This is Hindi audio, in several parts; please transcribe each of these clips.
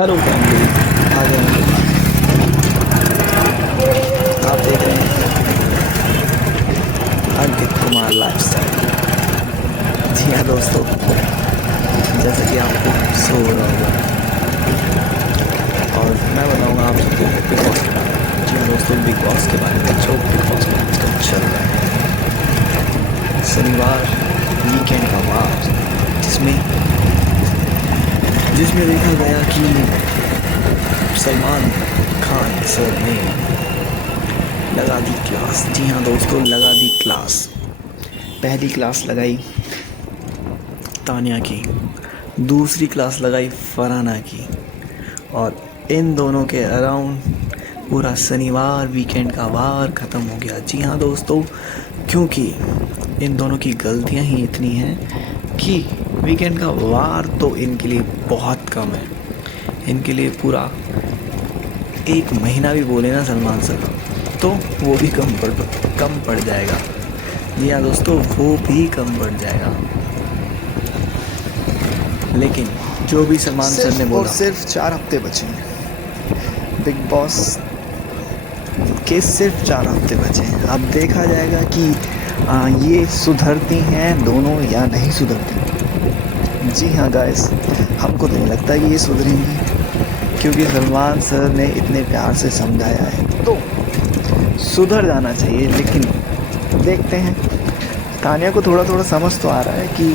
हेलो फैमिली, आ गए हैं। आप देख रहे हैं अंकित कुमार लाइफस्टाइल। जी हाँ दोस्तों, जैसा कि आपको शो हो रहा होगा और मैं बताऊंगा आप सबको बिग बॉस के बारे में। जी हाँ दोस्तों, बिग बॉस के बारे में, जो बिग बॉस में आजकल चल रहा है। शनिवार वीकेंड का वार, जिसमें जिसमें देखा गया कि सलमान खान सर ने लगा दी क्लास। जी हाँ दोस्तों, लगा दी क्लास। पहली क्लास लगाई तानिया की, दूसरी क्लास लगाई फरहाना की, और इन दोनों के अराउंड पूरा शनिवार वीकेंड का वार ख़त्म हो गया। जी हाँ दोस्तों, क्योंकि इन दोनों की गलतियाँ ही इतनी हैं कि वीकेंड का वार तो इनके लिए बहुत कम है। इनके लिए पूरा एक महीना भी बोले ना सलमान सर, तो वो भी कम पड़ जाएगा। जी हाँ दोस्तों, वो भी कम पड़ जाएगा। लेकिन जो भी सलमान सर ने सिर्फ और बोला, सिर्फ 4 हफ्ते बचे हैं बिग बॉस के। सिर्फ 4 हफ्ते बचे हैं। अब देखा जाएगा कि ये सुधरती हैं दोनों या नहीं सुधरती। जी हाँ गाइस, हमको तो नहीं लगता कि ये सुधरेंगी, क्योंकि सलमान सर ने इतने प्यार से समझाया है तो सुधर जाना चाहिए। लेकिन देखते हैं, तानिया को थोड़ा थोड़ा समझ तो आ रहा है कि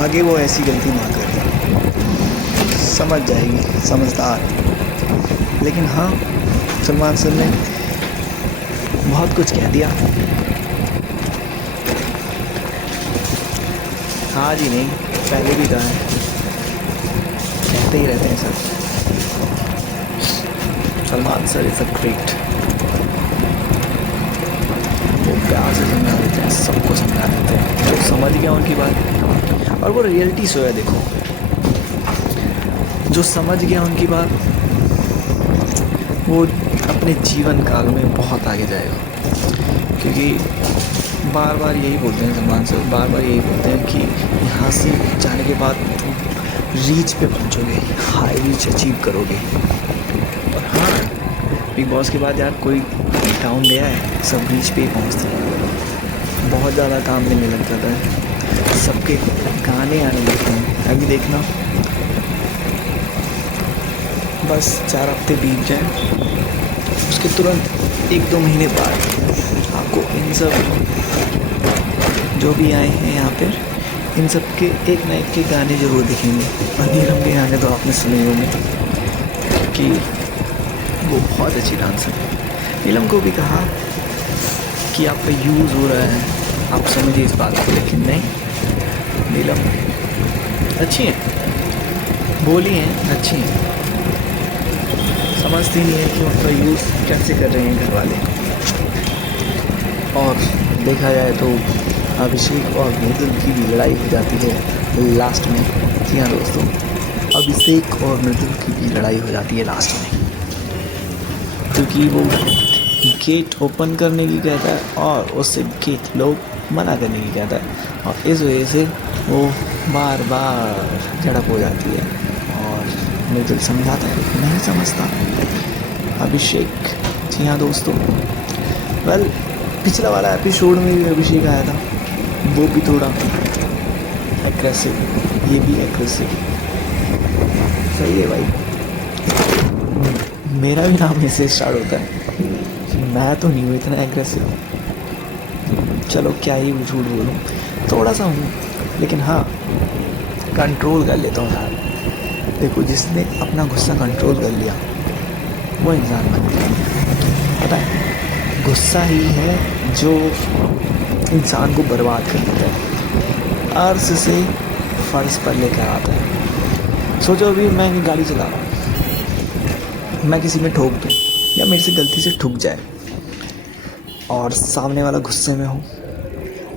आगे वो ऐसी गलती ना करे, समझ जाएगी, समझदार। लेकिन हाँ, सलमान सर ने बहुत कुछ कह दिया। आज ही नहीं पहले भी कहा है, कहते ही रहते हैं sir. Salman sir is a great. वो प्यार से समझा देते हैं, सबको समझा देते हैं, जो समझ गया उनकी बात। और वो रियलिटी शो है, देखो, जो समझ गया उनकी बात वो अपने जीवन काल में बहुत आगे जाएगा। क्योंकि बार बार यही बोलते हैं सलमान सर, बार बार यही बोलते हैं कि यहाँ से जाने के बाद तुम रीच पे पहुँचोगे, हाई रीच अचीव करोगे। और हाँ, बिग बॉस के बाद यार कोई डाउन गया है, सब रीच पे ही पहुँचते हैं। बहुत ज़्यादा काम मिलने लग जाता है, सबके गाने आने लगते हैं। अभी देखना, बस 4 हफ्ते बीत जाए, उसके तुरंत 1-2 महीने बाद आपको इन सब जो भी आए हैं यहाँ पे, इन सब के एक ना एक के गाने ज़रूर दिखेंगे। और नीलम के गाने तो आपने सुने होंगे कि वो बहुत अच्छी डांसर है। नीलम को भी कहा कि आपका यूज़ हो रहा है, आप समझिए इस बात को, लेकिन नहीं, नीलम अच्छी हैं, बोली हैं अच्छी हैं, समझती नहीं है कि उनका यूज़ कैसे कर रहे हैं घर वाले। और देखा जाए तो अभिषेक और मृदुल की भी लड़ाई हो जाती है लास्ट में। जी हाँ दोस्तों, अभिषेक और मृदुल की भी लड़ाई हो जाती है लास्ट में, क्योंकि वो गेट ओपन करने की कहता है और उससे गेट लोग मना करने की कहता है, और इस वजह से वो बार बार झड़प हो जाती है। और मृदुल समझाता है, नहीं समझता अभिषेक। जी हाँ दोस्तों, वेल, पिछला वाला एपिसोड में भी अभिषेक आया था, वो भी थोड़ा एग्रेसिव, ये भी एग्रेसिव। सही है भाई, मेरा भी नाम ऐसे स्टार्ट होता है, मैं तो नहीं हूँ इतना एग्रेसिव। चलो क्या ही झूठ बोलूँ, थोड़ा सा हूँ, लेकिन हाँ, कंट्रोल कर लेता हूँ यार। देखो, जिसने अपना गुस्सा कंट्रोल कर लिया वो इंसान बन गया। पता है, गुस्सा ही है जो इंसान को बर्बाद कर देता है, अर्श से फर्श पर लेकर आता है। सोचो, अभी मैं गाड़ी चला रहा हूँ, मैं किसी में ठोक दूँ या मेरे से गलती से ठुक जाए और सामने वाला गुस्से में हो,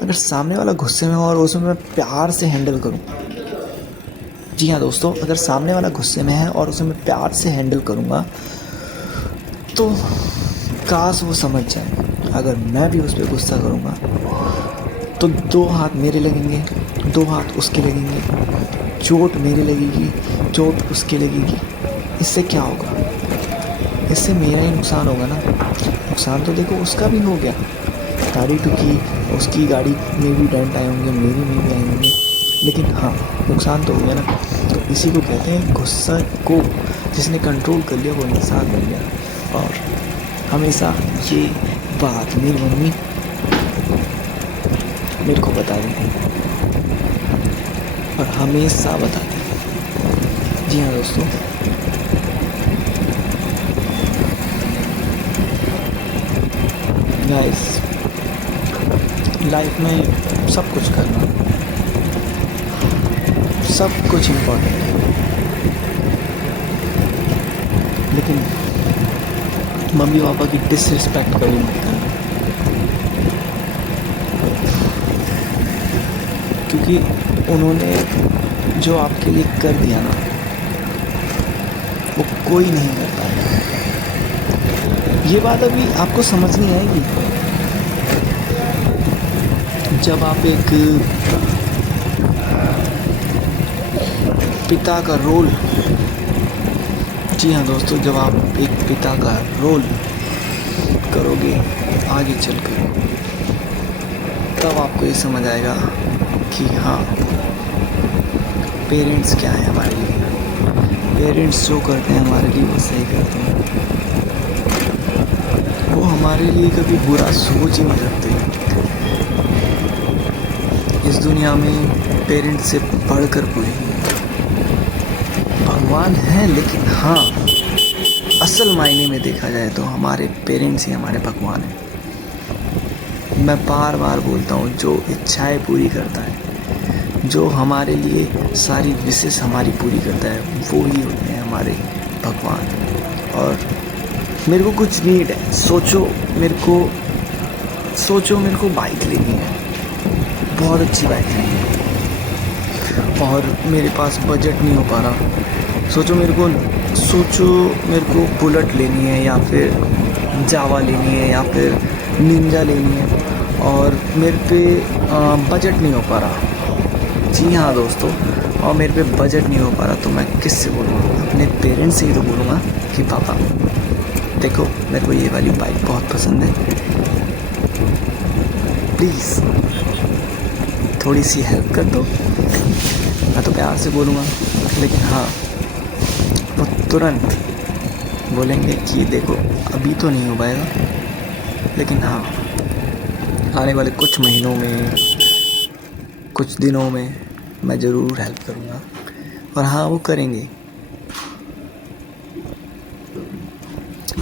अगर सामने वाला गुस्से में हो और उसमें मैं प्यार से हैंडल करूँ। जी हाँ दोस्तों, अगर सामने वाला गुस्से में है और उसे मैं प्यार से हैंडल करूँगा तो काश वो समझ जाए। अगर मैं भी उस पर गुस्सा करूँगा तो 2 हाथ मेरे लगेंगे, 2 हाथ उसके लगेंगे, चोट मेरे लगेगी, चोट उसके लगेगी। इससे क्या होगा? इससे मेरा ही नुकसान होगा ना। नुकसान तो देखो उसका भी हो गया, गाड़ी ठुकी, उसकी गाड़ी में भी डेंट आए होंगे, मेरी में भी आए होंगे, लेकिन हाँ नुकसान तो हो गया ना। तो इसी को कहते हैं गुस्सा को जिसने कंट्रोल कर लिया वो इंसान बन गया। और हमेशा ये बात मेरी मम्मी मेरे को बता दी थी और हमेशा बताती। जी हाँ दोस्तों, गाइस लाइफ में सब कुछ करना, सब कुछ इम्पोर्टेंट है, लेकिन मम्मी पापा की डिसरिस्पेक्ट कभी मत करना, क्योंकि उन्होंने जो आपके लिए कर दिया ना वो कोई नहीं कर पाएगा। ये बात अभी आपको समझ नहीं आएगी जब आप एक पिता का रोल, जी हाँ दोस्तों, जब आप एक पिता का रोल करोगे आगे चलकर, तब आपको ये समझ आएगा कि हाँ पेरेंट्स क्या है हमारे लिए। पेरेंट्स जो करते हैं हमारे लिए वो सही करते हैं, वो हमारे लिए कभी बुरा सोच ही नहीं सकते। इस दुनिया में पेरेंट्स से बढ़कर कोई नहीं है। भगवान है, लेकिन हाँ असल मायने में देखा जाए तो हमारे पेरेंट्स ही हमारे भगवान हैं। मैं बार बार बोलता हूँ, जो इच्छाएं पूरी करता है, जो हमारे लिए सारी विशेष हमारी पूरी करता है, वो ही होते हैं हमारे भगवान। और मेरे को कुछ नीड है, सोचो मेरे को बाइक लेनी है, बहुत अच्छी बाइक लेनी है, और मेरे पास बजट नहीं हो पा रहा। सोचो मेरे को बुलेट लेनी है, या फिर जावा लेनी है, या फिर निंजा लेनी है, और मेरे पे बजट नहीं हो पा रहा। जी हाँ दोस्तों, और मेरे पे बजट नहीं हो पा रहा, तो मैं किससे बोलूँगा? अपने पेरेंट्स से ही तो बोलूँगा कि पापा देखो मेरे को ये वाली बाइक बहुत पसंद है, प्लीज़ थोड़ी सी हेल्प कर दो। मैं तो प्यार से बोलूँगा, लेकिन हाँ वो तुरंत बोलेंगे कि देखो अभी तो नहीं हो पाएगा, लेकिन हाँ आने वाले कुछ महीनों में, कुछ दिनों में मैं ज़रूर हेल्प करूँगा। और हाँ वो करेंगे।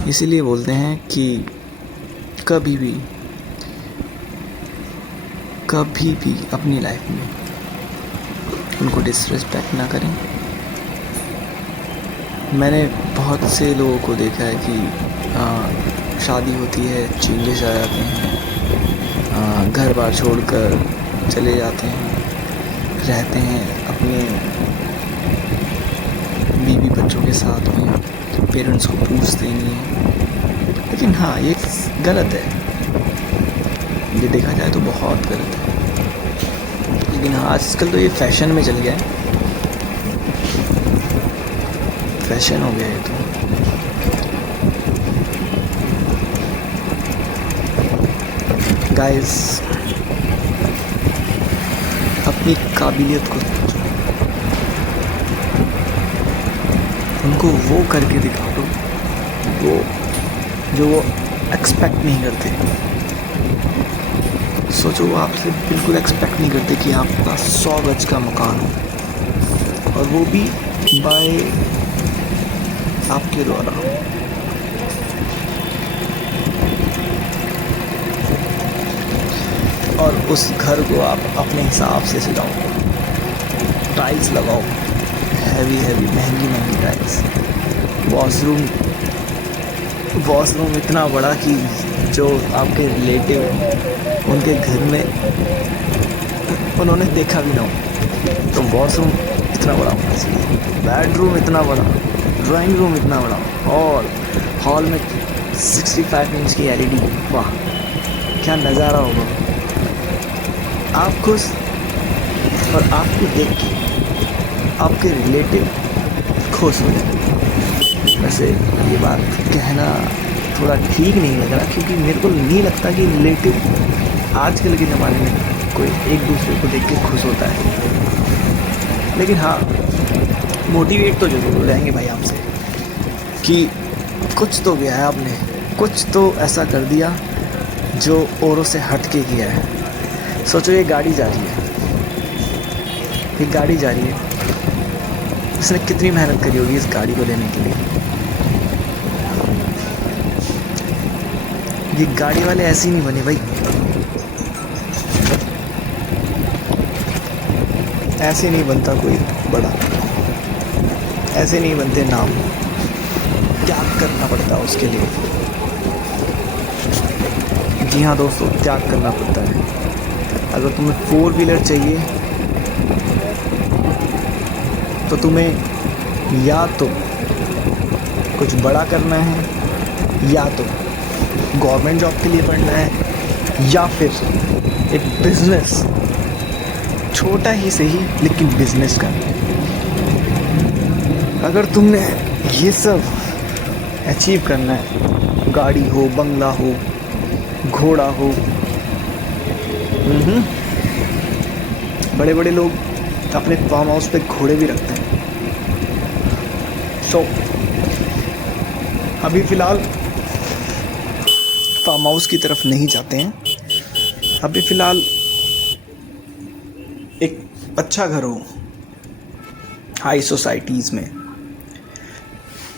इसीलिए बोलते हैं कि कभी भी अपनी लाइफ में उनको डिसरिस्पेक्ट ना करें। मैंने बहुत से लोगों को देखा है कि शादी होती है, चेंजेस आ जाते हैं, घर बार छोड़कर चले जाते हैं, रहते हैं अपने बीवी बच्चों के साथ में, पेरेंट्स को पूछते नहीं हैं। लेकिन हाँ ये गलत है, ये देखा जाए तो बहुत गलत है। लेकिन हाँ आजकल तो ये फैशन में चल गया है, फैशन हो गया है। तो गाइस अपनी काबिलियत को उनको वो करके दिखा दो वो जो वो एक्सपेक्ट नहीं करते। सोचो वो आपसे बिल्कुल एक्सपेक्ट नहीं करते कि आपके पास 100 गज का मकान हो, और वो भी बाय आपके द्वारा। और उस घर को आप अपने हिसाब से सजाओ, टाइल्स लगाओ, हैवी महंगी टाइल्स, वॉशरूम इतना बड़ा कि जो आपके रिलेटिव हैं उनके घर में उन्होंने देखा भी ना हो। तो वॉशरूम इतना बड़ा होना चाहिए, बेडरूम इतना बड़ा, ड्राइंग रूम इतना बड़ा, और हॉल में 65 इंच की LED। वाह क्या नज़ारा होगा। आप खुश और आपको देख के आपके रिलेटिव खुश हो जाए। वैसे ये बात कहना थोड़ा ठीक नहीं लग रहा, क्योंकि मेरे को नहीं लगता कि रिलेटिव आजकल के ज़माने में कोई एक दूसरे को देख के खुश होता है। लेकिन हाँ, मोटिवेट तो जरूर हो जाएंगे भाई आपसे कि कुछ तो किया है आपने, कुछ तो ऐसा कर दिया जो औरों से हट के किया है। सोचो ये गाड़ी जा रही है, ये गाड़ी जा रही है, उसने कितनी मेहनत करी होगी इस गाड़ी को लेने के लिए। ये गाड़ी वाले ऐसे ही नहीं बने भाई, ऐसे नहीं बनता कोई बड़ा, ऐसे नहीं बनते नाम, त्याग करना पड़ता है उसके लिए। जी हाँ दोस्तों, त्याग करना पड़ता है। अगर तुम्हें 4 व्हीलर चाहिए तो तुम्हें या तो कुछ बड़ा करना है, या तो गवर्नमेंट जॉब के लिए पढ़ना है, या फिर एक बिजनेस, छोटा ही सही लेकिन बिजनेस करना है। अगर तुमने ये सब अचीव करना है, गाड़ी हो, बंगला हो, घोड़ा हो, बड़े बड़े लोग अपने फार्म हाउस पे घोड़े भी रखते हैं। सो अभी फ़िलहाल फार्म हाउस की तरफ नहीं जाते हैं। अभी फ़िलहाल एक अच्छा घर हो हाई सोसाइटीज़ में,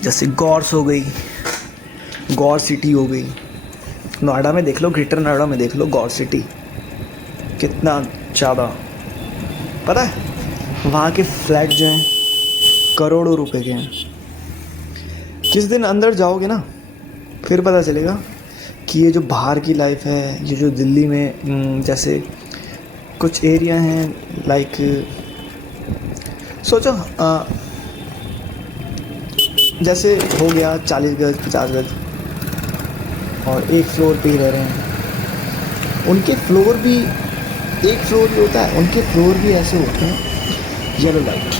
जैसे गौर्स हो गई, गौर सिटी हो गई। नोएडा में देख लो, ग्रेटर नोएडा में देख लो, गौर सिटी कितना ज़्यादा, पता है वहाँ के फ्लैट जो हैं करोड़ों रुपए के हैं। जिस दिन अंदर जाओगे ना, फिर पता चलेगा कि ये जो बाहर की लाइफ है, ये जो दिल्ली में जैसे कुछ एरिया हैं, लाइक सोचो जैसे हो गया 40 गज 50 गज और एक फ्लोर पे ही रह रहे हैं। उनके फ्लोर भी एक फ्लोर ही होता है, उनके फ्लोर भी ऐसे होते हैं येलो लाइट,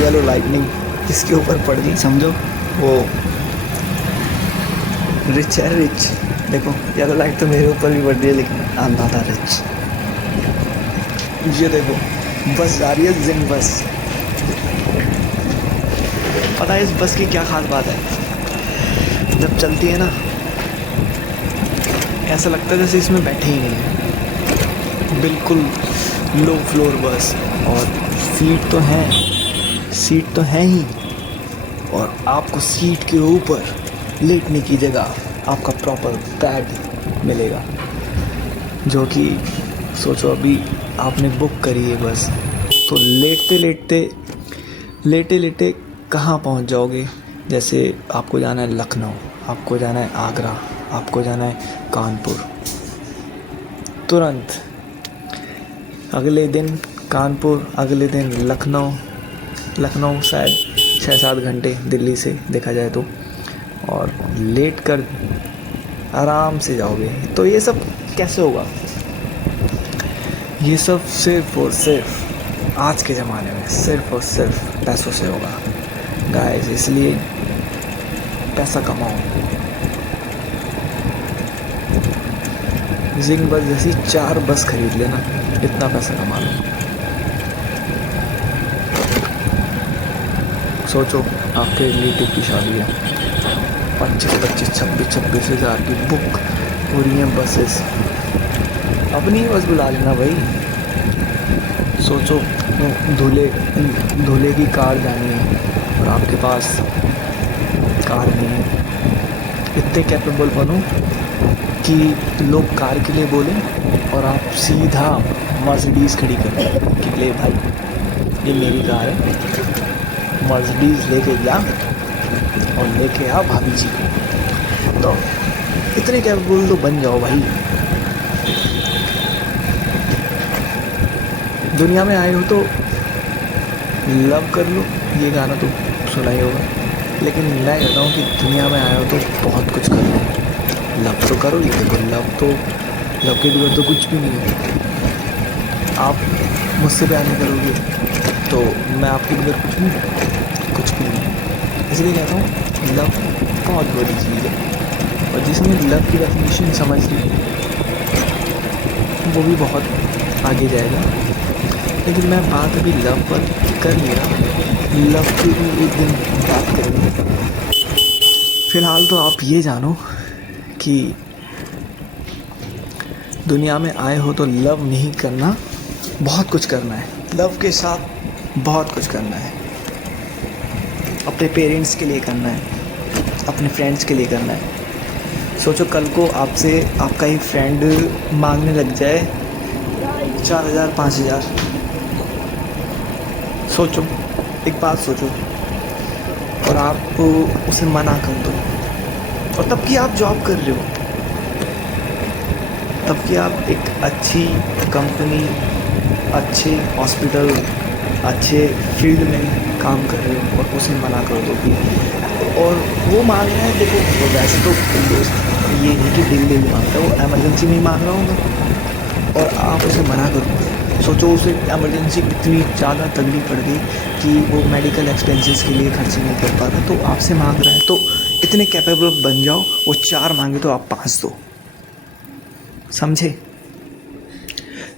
येलो लाइटनिंग इसके ऊपर पड़ गई, समझो वो रिच है, रिच। देखो येलो लाइट तो मेरे ऊपर भी पड़ रही है, लेकिन आई एम नॉट रिच। ये देखो बस जा रही है, जिन बस। पता है इस बस की क्या खास बात है? जब चलती है ना, ऐसा लगता है जैसे इसमें बैठे ही नहीं है। बिल्कुल लो फ्लोर बस, और सीट तो है ही, और आपको सीट के ऊपर लेटने की जगह आपका प्रॉपर बेड मिलेगा, जो कि सोचो अभी आपने बुक करी है बस, तो लेटे लेटे कहाँ पहुँच जाओगे। जैसे आपको जाना है लखनऊ, आपको जाना है आगरा, आपको जाना है कानपुर, तुरंत अगले दिन कानपुर, अगले दिन लखनऊ शायद 6-7 घंटे दिल्ली से देखा जाए तो, और लेट कर आराम से जाओगे। तो ये सब कैसे होगा? ये सब सिर्फ और सिर्फ आज के ज़माने में सिर्फ और सिर्फ पैसों से होगा गाइस। इसलिए पैसा कमाओ। जिंग बस जैसी 4 बस खरीद लेना, इतना पैसा कमा लो। सोचो आपके रिलेटिव की शादी है, 25-26 हज़ार की बुक हो रही हैं बसेस, अपनी ही बस बुला लेना भाई। सोचो दूल्हे की कार जानी है और आपके पास कार नहीं है। इतने कैपेबल बनो कि लोग कार के लिए बोलें और आप सीधा मर्सिडीज़ खड़ी करें कि ले भाई ये मेरी कार है, मर्सिडीज़ लेके जा और लेके आ भाभी जी को। तो इतने कैपेबल तो बन जाओ भाई। दुनिया में आए हो तो लव कर लो, ये गाना तो सुना ही होगा, लेकिन मैं कहता हूँ कि दुनिया में आए हो तो बहुत कुछ कर लो। लव तो करो ही, देखो लव तो लव के बगैर तो कुछ भी नहीं है। आप मुझसे प्यार नहीं करोगे तो मैं आपके बगैर कुछ भी नहीं। इसलिए कहता हूँ लव बहुत बड़ी चीज़ है, और जिसने लव की डेफिनेशन समझ ली वो भी बहुत आगे जाएगा। लेकिन मैं बात अभी लव पर कर लिया, लव की भी एक दिन बात करेंगे। फ़िलहाल तो आप ये जानो कि दुनिया में आए हो तो लव नहीं करना, बहुत कुछ करना है। लव के साथ बहुत कुछ करना है। अपने पेरेंट्स के लिए करना है, अपने फ्रेंड्स के लिए करना है। सोचो कल को आपसे आपका ही फ्रेंड मांगने लग जाए 4,000 5,000, सोचो, एक बात सोचो, और आप उसे मना कर दो, और तब कि आप जॉब कर रहे हो, तब कि आप एक अच्छी कंपनी, अच्छे हॉस्पिटल, अच्छे फील्ड में काम कर रहे हो, और उसे मना कर दो कि, और वो मांग रहा है, देखो वो वैसे तो दोस्त ये नहीं कि दिल मांगता है, वो एमरजेंसी में ही मांग रहा होगा और आप उसे मना करो। सोचो उसे एमरजेंसी इतनी ज़्यादा तगड़ी पड़ गई कि वो मेडिकल एक्सपेंसेस के लिए खर्च नहीं कर पा रहा, तो आपसे मांग रहा है, तो इतने कैपेबल बन जाओ, वो 4 मांगे तो आप 5 दो, समझे?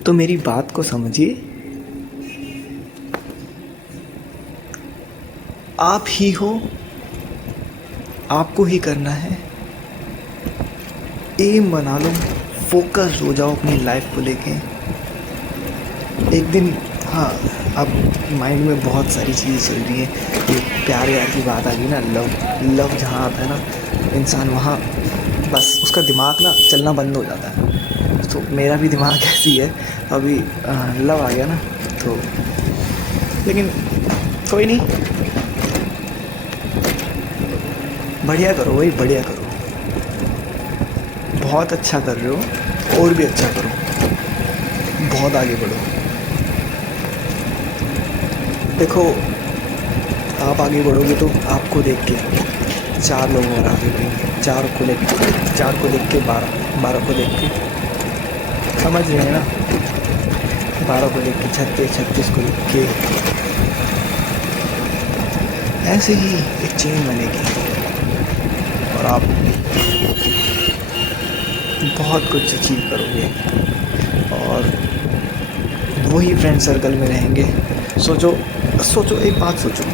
तो मेरी बात को समझिए, आप ही हो, आपको ही करना है। एम बना लो, फोकस हो जाओ अपनी लाइफ को लेके। एक दिन हाँ, अब माइंड में बहुत सारी चीज़ें चल रही हैं, ये प्यार यार की बात आ गई ना, लव जहाँ आता है ना इंसान, वहाँ बस उसका दिमाग ना चलना बंद हो जाता है। तो मेरा भी दिमाग ऐसी है, अभी लव आ गया ना तो, लेकिन कोई नहीं, बढ़िया करो, वही बढ़िया करो, बहुत अच्छा कर रहे हो, और भी अच्छा करो, बहुत आगे बढ़ो। देखो आप आगे बढ़ोगे तो आपको देख के 4 लोग और आगे बढ़ेंगे, 4 को देख के 12 को देख के, समझ रहे हैं ना, 12 को देख के 36 को देख के, ऐसे ही एक चेन बनेगी और आप बहुत कुछ अचीव करोगे, और वही फ्रेंड सर्कल में रहेंगे। सोचो एक बात सोचो,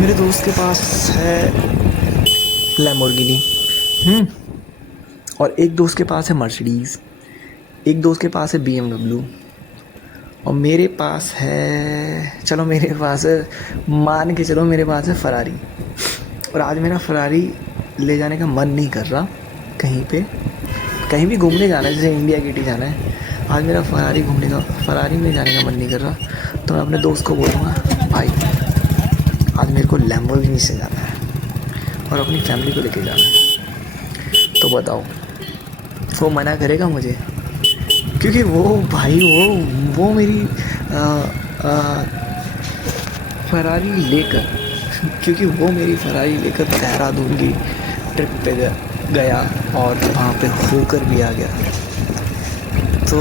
मेरे दोस्त के पास है लैम्बोर्गिनी, और एक दोस्त के पास है मर्सिडीज़, एक दोस्त के पास है BMW, और मेरे पास है, चलो मेरे पास है, मान के चलो मेरे पास है फरारी। और आज मेरा फरारी ले जाने का मन नहीं कर रहा, कहीं भी घूमने जाना है, जैसे इंडिया गेट ही जाना है, आज मेरा फरारी में जाने का मन नहीं कर रहा, तो मैं अपने दोस्त को बोलूँगा, भाई आज मेरे को लैम्बोर्गिनी से जाना है और अपनी फैमिली को लेके जाना है, तो बताओ वो मना करेगा मुझे? क्योंकि वो भाई वो मेरी फरारी लेकर क्योंकि वो मेरी फरारी लेकर देहरादून की ट्रिप पे गया और वहाँ पे होकर भी आ गया। तो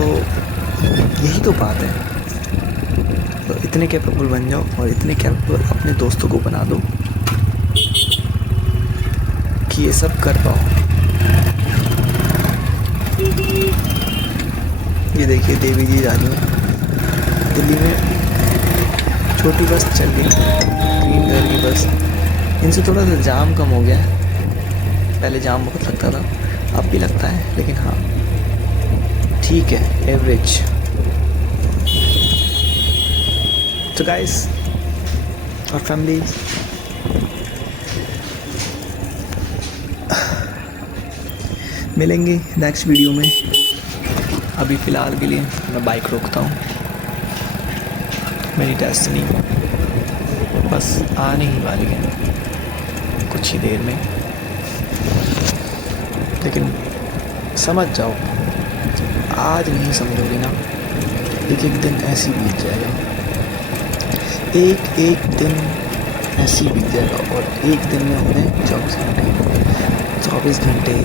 यही तो बात है। तो इतने कैपेबल बन जाओ और इतने कैपेबल अपने दोस्तों को बना दो कि ये सब कर पाओ। ये देखिए देवी जी जा रही हैं दिल्ली में, छोटी बस चल गई, ग्रीन कलर की बस। इनसे थोड़ा सा जाम कम हो गया है, पहले जाम बहुत लगता था, अब भी लगता है, लेकिन हाँ ठीक है, एवरेज। तो गाइस और फैमिली, मिलेंगे नेक्स्ट वीडियो में। अभी फ़िलहाल के लिए मैं बाइक रोकता हूँ, मेरी डेस्टिनी बस आने ही वाली है कुछ ही देर में। लेकिन समझ जाओ, आज नहीं समझोगे ना, एक दिन ऐसी बीत जाएगा, एक दिन ऐसी बीत जाएगा, और एक दिन में होंगे 24 घंटे,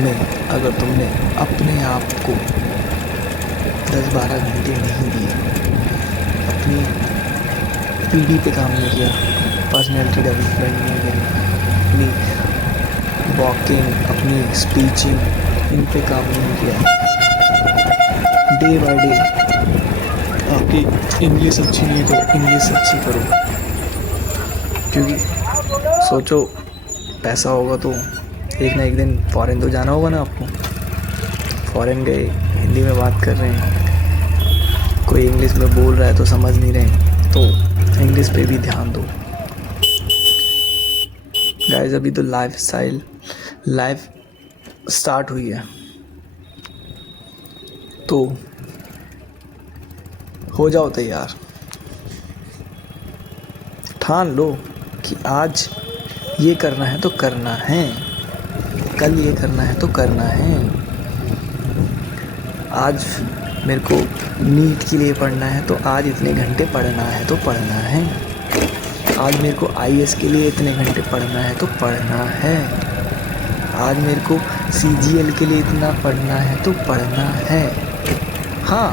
में अगर तुमने अपने आप को 10-12 घंटे नहीं दिए, अपनी पीढ़ी पे काम नहीं किया, पर्सनैलिटी डेवलपमेंट नहीं करी, अपनी वॉकिंग, अपनी स्पीचिंग, इन पे काम नहीं किया, डे बाय डे आपकी इंग्लिश अच्छी नहीं तो इंग्लिश अच्छी करो, क्योंकि सोचो पैसा होगा तो एक ना एक दिन फॉरेन तो जाना होगा ना आपको। फॉरेन गए, हिंदी में बात कर रहे हैं, कोई इंग्लिश में बोल रहा है तो समझ नहीं रहे, तो इंग्लिश पे भी ध्यान दो गाइस। अभी तो लाइफ स्टार्ट हुई है, तो हो जाओ तैयार, ठान लो कि आज ये करना है तो करना है, कल ये करना है तो करना है। आज मेरे को नीट के लिए पढ़ना है तो आज इतने घंटे पढ़ना है तो पढ़ना है। आज मेरे को IAS के लिए इतने घंटे पढ़ना है तो पढ़ना है। आज मेरे को CGL के लिए इतना पढ़ना है तो पढ़ना है। हाँ,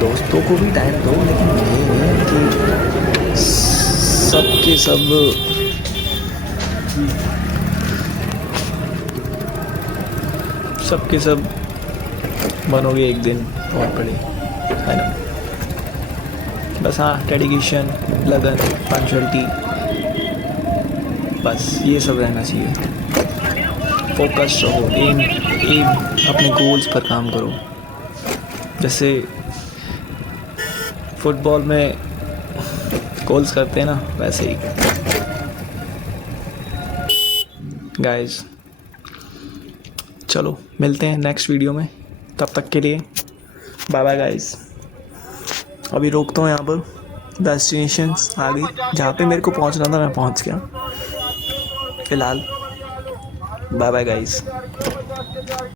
दोस्तों को भी टाइम दो, लेकिन ये नहीं है कि सबके सब बनोगे एक दिन बहुत बड़े, है ना। बस हाँ, डेडिकेशन, लगन, पंक्चुअलिटी, बस ये सब रहना चाहिए। फोकस रहो, एम अपने गोल्स पर काम करो। जैसे फुटबॉल में गोल्स करते हैं ना, वैसे ही गाइस। चलो मिलते हैं नेक्स्ट वीडियो में, तब तक के लिए बाय बाय गाइस। अभी रोकता हूँ यहाँ पर, डेस्टिनेशंस आ गई, जहाँ पे मेरे को पहुँचना था मैं पहुँच गया। फिलहाल बाय बाय गाइस।